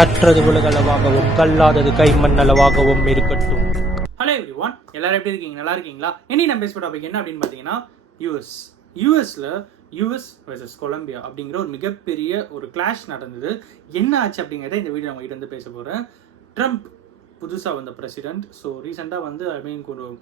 கற்றது உலகளவாகவும் கல்லாதது கைமண் அளவாகவும் இருக்கட்டும். Hello everyone, எல்லாரும் எப்படி இருக்கீங்க? நல்லா இருக்கீங்களா? இனி நம்ம பேச டாபிக் என்ன அப்படின்னு பார்த்தீங்கன்னா யூஎஸ்ல யூஎஸ் வெர்சஸ் கொலம்பியா அப்படிங்கிற ஒரு மிகப்பெரிய ஒரு கிளாஷ் நடந்தது. என்ன ஆச்சு அப்படிங்கிறத இந்த வீடியோ உங்ககிட்ட வந்து பேச போகிறேன். ட்ரம்ப் புதுசாக வந்த பிரசிடென்ட். ஸோ ரீசெண்டாக வந்து ஒரு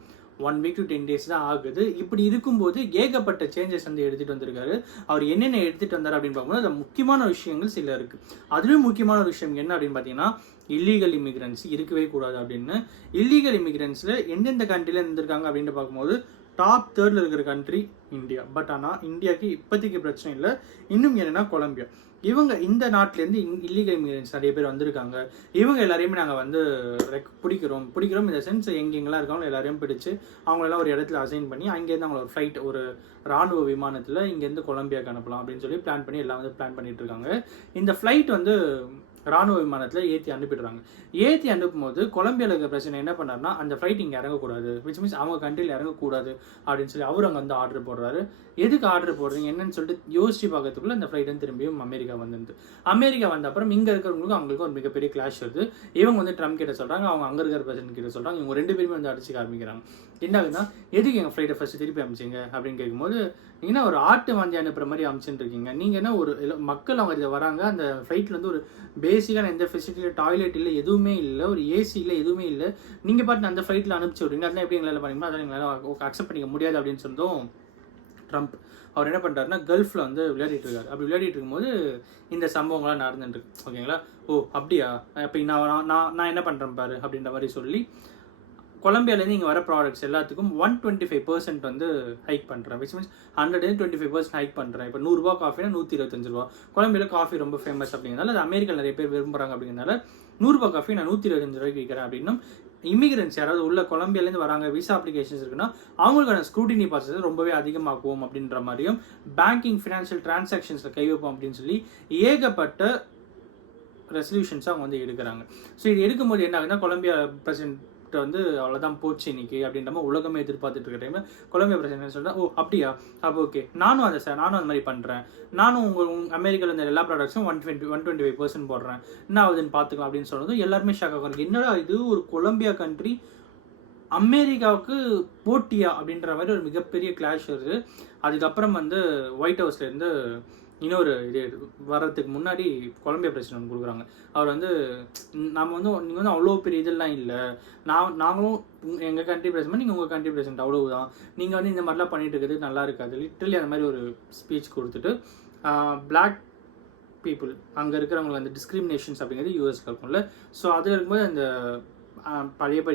1 week to 10 days தான் ஆகுது. இப்படி இருக்கும்போது ஏகப்பட்ட சேஞ்சஸ் வந்து எடுத்துகிட்டு வந்திருக்காரு. அவர் என்னென்ன எடுத்துகிட்டு வந்தார் அப்படின்னு பார்க்கும்போது அது முக்கியமான விஷயங்கள் சில இருக்குது. அதுலேயும் முக்கியமான ஒரு விஷயம் என்ன அப்படின்னு பார்த்தீங்கன்னா, இல்லீகல் இமிகிரன்ஸ் இருக்கவே கூடாது அப்படின்னு. இல்லீகல் இமிகிரன்ஸில் எந்தெந்த கண்ட்ரியில் இருந்திருக்காங்க அப்படின்னு பார்க்கும்போது டாப் 3rd இருக்கிற கண்ட்ரி இந்தியா. பட் ஆனால் இந்தியாவுக்கு இப்போதைக்கு பிரச்சனை இல்லை. இன்னும் என்னென்னா கொலம்பியா. இவங்க இந்த நாட்டிலேருந்து இல்லீகல் இமிகிரன்ஸ் நிறைய பேர் வந்திருக்காங்க. இவங்க எல்லாரையுமே நாங்கள் வந்து பிடிக்கிறோம் இந்த சென்ஸ் எங்கெங்கெல்லாம் இருக்காங்களோ எல்லாரையும் பிடிச்சி அவங்களெல்லாம் ஒரு இடத்துல அசைன் பண்ணி அங்கேருந்து அவங்கள ஒரு ஃப்ளைட் ஒரு ராணுவ விமானத்தில் இங்கேருந்து கொலம்பியாவுக்கு அனுப்பலாம் அப்படின்னு சொல்லி பிளான் பண்ணி எல்லாம் வந்து பிளான் பண்ணிட்டு இருக்காங்க. இந்த ஃப்ளைட் வந்து ராணுவ விமானத்தில் ஏற்றி அனுப்பிடுறாங்க. ஏற்றி அனுப்பும்போது கொலம்பியாவில் இருக்கிற பிரச்சனை என்ன பண்ணார்னா, அந்த ஃப்ளைட் இங்கே இறங்கக்கூடாது, விச் மீன்ஸ் அவங்க கண்ட்ரியில் இறங்கக்கூடாது அப்படின்னு சொல்லி அவர் அங்கே வந்து ஆர்டர் போடுறாரு. எதுக்கு ஆர்டர் போடுறீங்க என்னன்னு சொல்லிட்டு யோசிச்சு பார்க்கறதுக்குள்ள அந்த ஃப்ளைட் வந்து திரும்பியும் அமெரிக்கா வந்துருந்து. அமெரிக்கா வந்த அப்புறம் இங்கே இருக்கிறவங்களுக்கும் அவங்களுக்கு ஒரு மிகப்பெரிய கிளாஷ் வருது. இவங்க வந்து ட்ரம்ப் கிட்ட சொல்கிறாங்க, அவங்க அங்கே இருக்கிற பிரசிடென்ட் கிட்ட சொல்கிறாங்க. இவங்க 2 பேருமே வந்து அடிச்சுக்க ஆரம்பிக்கிறாங்க. என்ன ஆகுதுன்னா, எதுக்கு எங்கள் ஃப்ளைட்டை ஃபஸ்ட்டு திருப்பி அமிச்சிங்க அப்படின்னு கேட்கும்போது, நீங்கன்னா ஒரு ஆட்டு வாந்தி அனுப்புற மாதிரி அமிச்சுட்டு இருக்கீங்க. நீங்கள் என்ன ஒரு மக்கள் அவங்க இதை வராங்க, அந்த ஃப்ளைட்டில் வந்து ஒரு பேசிக்கான எந்த ஃபெசிலிட்டி டாய்லெட் இல்லை, எதுவுமே இல்லை, ஒரு ஏசி இல்லை, எதுவுமே இல்லை. நீங்கள் பார்த்து அந்த ஃப்ளைட்டில் அனுப்பிச்சு விட்றீங்க. அதெல்லாம் எப்படி எங்களால் பண்ணிங்கன்னா அதெல்லாம் எங்களால் அக்செப்ட் பண்ணிக்க முடியாது அப்படின்னு சொன்னதும் ட்ரம்ப் அவர் என்ன பண்ணுறாருன்னா, கல்ஃபில் வந்து விளையாடிட்டு இருக்காரு. அப்படி விளையாடிட்டு இருக்கும்போது இந்த சம்பவங்கள்லாம் நடந்துட்டுருக்கு. ஓகேங்களா? ஓ அப்படியா, இப்போ நான் என்ன பண்ணுறேன் பாரு அப்படின்ற மாதிரி சொல்லி கொலம்பியாலேருந்து இங்கே வர ப்ராடக்ட்ஸ் எல்லாத்துக்கும் 125% வந்து ஹைக் பண்ணுறேன். விச் மீன்ஸ் 125% ஹைக் பண்ணுறேன். இப்போ 100 ரூபா காஃபினா 125 ரூபா. கொலம்பியாவில் காஃபி ரொம்ப ஃபேமஸ் அப்படிங்கிறனால அது அமெரிக்காவில் நிறைய பேர் விரும்புகிறாங்க அப்படிங்கிறனால 100 ரூபா காஃபி நான் 125 ரூபாய்க்கு விற்கிறேன் அப்படின்னும். இமிகிரன்ஸ் யாராவது உள்ள கொலம்பியாலேருந்து வராங்க, விசா அப்ளிகேஷன்ஸ் இருக்குன்னா அவங்களுக்கான ஸ்க்ரூட்டினி ப்ராசஸ் ரொம்பவே அதிகமாக்குவோம் அப்படின்ற மாதிரியும், பேங்கிங் ஃபினான்ஷியல் டிரான்சாக்ஷன்ஸில் கை வைப்போம் அப்படின்னு சொல்லி ஏகப்பட்ட ரெசல்யூஷன்ஸாக அவங்க வந்து எடுக்கிறாங்க. ஸோ இது எடுக்கும்போது என்ன ஆகுதுன்னா, கொலம்பியா பிரசிடென்ட் வந்து அவ்வளோதான் போச்சு இன்னைக்கு அப்படின்ற மாதிரி உலகமே எதிர்பார்த்துட்டு இருக்க டைம் கொலம்பியா பிரசிடென்ட் சொல்றா, ஓ அப்படியா, அப்போ ஓகே, நானும் அந்த மாதிரி பண்ணுறேன், நானும் அமெரிக்காவில் இருந்த எல்லா ப்ராடக்ட்ஸும் 125% போடுறேன், என்ன ஆகுதுன்னு பார்த்துக்கலாம் அப்படின்னு சொன்னதும் எல்லாருமே ஷாக் ஆகும். என்னடா இது, ஒரு கொலம்பியா கண்ட்ரி அமெரிக்காவுக்கு போட்டியா அப்படின்ற மாதிரி ஒரு மிகப்பெரிய கிளாஷ் வருது. அதுக்கப்புறம் வந்து ஒயிட் ஹவுஸ்லேருந்து இன்னொரு இது வர்றதுக்கு முன்னாடி கொலம்பியா பிரசிடென்ட் கொடுக்குறாங்க. அவர் வந்து நீங்கள் வந்து அவ்வளோ பெரிய இதெல்லாம் இல்லை, நாங்களும் எங்கள் கண்ட்ரி பிரசிடென்ட், நீங்கள் உங்கள் கண்ட்ரி பிரசிடென்ட், அவ்வளவுதான், நீங்கள் வந்து இந்த மாதிரிலாம் பண்ணிட்டு இருக்கிறது நல்லா இருக்காது, லிட்டரலி அந்த மாதிரி ஒரு ஸ்பீச் கொடுத்துட்டு பிளாக் பீப்புள் அங்கே இருக்கிறவங்களுக்கு அந்த டிஸ்கிரிமினேஷன்ஸ் அப்படிங்கிறது யூஎஸ்ல இருக்கும்ல. ஸோ அதில் இருக்கும்போது அந்த பழைய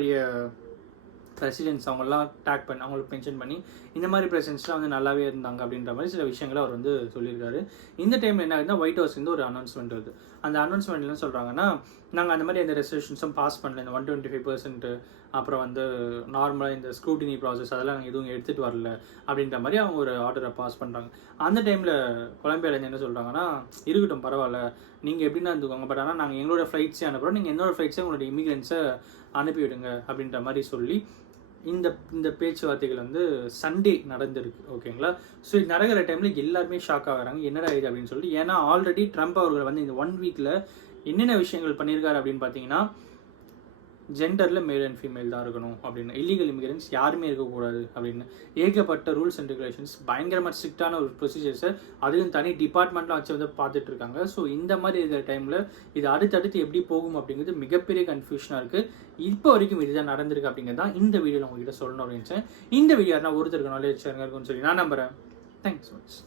பிரசிடென்ட்ஸ் அவங்கெல்லாம் டேக் பண்ணி அவங்களுக்கு மென்ஷன் பண்ணி இந்த மாதிரி பிரசிடென்ட்ஸ்லாம் வந்து நல்லாவே இருந்தாங்க அப்படின்ற மாதிரி சில விஷயங்களை அவர் வந்து சொல்லியிருக்காரு. இந்த டைமில் என்ன ஆகுதுன்னா, ஒயிட் ஹவுஸ்லேருந்து ஒரு அனௌன்ஸ்மெண்ட் வருது. அந்த அனௌன்ஸ்மெண்ட் என்ன சொல்கிறாங்கன்னா, நாங்கள் அந்த மாதிரி எந்த ரெசல்யூஷன்ஸும் பாஸ் பண்ணல, இந்த 125% அப்புறம் வந்து நார்மலாக இந்த ஸ்க்ரூட்டினி ப்ராசஸ் அதெல்லாம் நாங்கள் எதுவும் எடுத்துகிட்டு வரல அப்படின்ற மாதிரி அவங்க ஒரு ஆர்டரை பாஸ் பண்ணுறாங்க. அந்த டைமில் கொலம்பியாலேருந்து என்ன சொல்கிறாங்கன்னா, இருக்கட்டும் பரவாயில்ல, நீங்கள் எப்படின்னா இருந்துக்கோங்க, பட் ஆனால் நாங்கள் எங்களோட ஃப்ளைட்ஸே அனுப்புகிறோம், நீங்கள் என்னோட ஃப்ளைட்ஸே உங்களோட இமிகிரன்ஸை அனுப்பிவிடுங்க அப்படின்ற மாதிரி சொல்லி இந்த பேச்சுவார்த்தைகள் வந்து சண்டே நடந்திருக்கு. ஓகேங்களா? ஸோ இது நடக்கிற டைமில் எல்லாருமே ஷாக் ஆகிறாங்க, என்னடா இது அப்படின்னு சொல்லி. ஏன்னா ஆல்ரெடி ட்ரம்ப் அவர்கள் வந்து இந்த 1 weekல என்னென்ன விஷயங்கள் பண்ணியிருக்காரு அப்படின்னு பார்த்தீங்கன்னா, ஜெண்டரில் மேல் அண்ட் ஃபீமேல் தான் இருக்கணும் அப்படின்னு, இல்லீகல் இமிகிரன்ஸ் யாருமே இருக்கக்கூடாது அப்படின்னு ஏகப்பட்ட ரூல்ஸ் அண்ட் ரெகுலேஷன்ஸ், பயங்கரமாக ஸ்ட்ரிக்டான ஒரு ப்ரொசீஜர்ஸை அதுவும் தனி டிபார்ட்மெண்ட்லாம் வச்சு வந்து பார்த்துட்டு இருக்காங்க. ஸோ இந்த மாதிரி இருக்கிற டைமில் இது அடுத்தடுத்து எப்படி போகும் அப்படிங்கிறது மிகப்பெரிய கன்ஃபியூஷனாக இருக்குது. இப்போ வரைக்கும் இதுதான் நடந்திருக்கு அப்படிங்கிறது தான் இந்த வீடியோவில் உங்ககிட்ட சொல்லணும் அப்படின்னு நினச்சேன். இந்த வீடியோ நான் ஒருத்தருக்கு நாலேஜ் இருக்குன்னு சொல்லி நான் நம்புகிறேன். Thanks so much.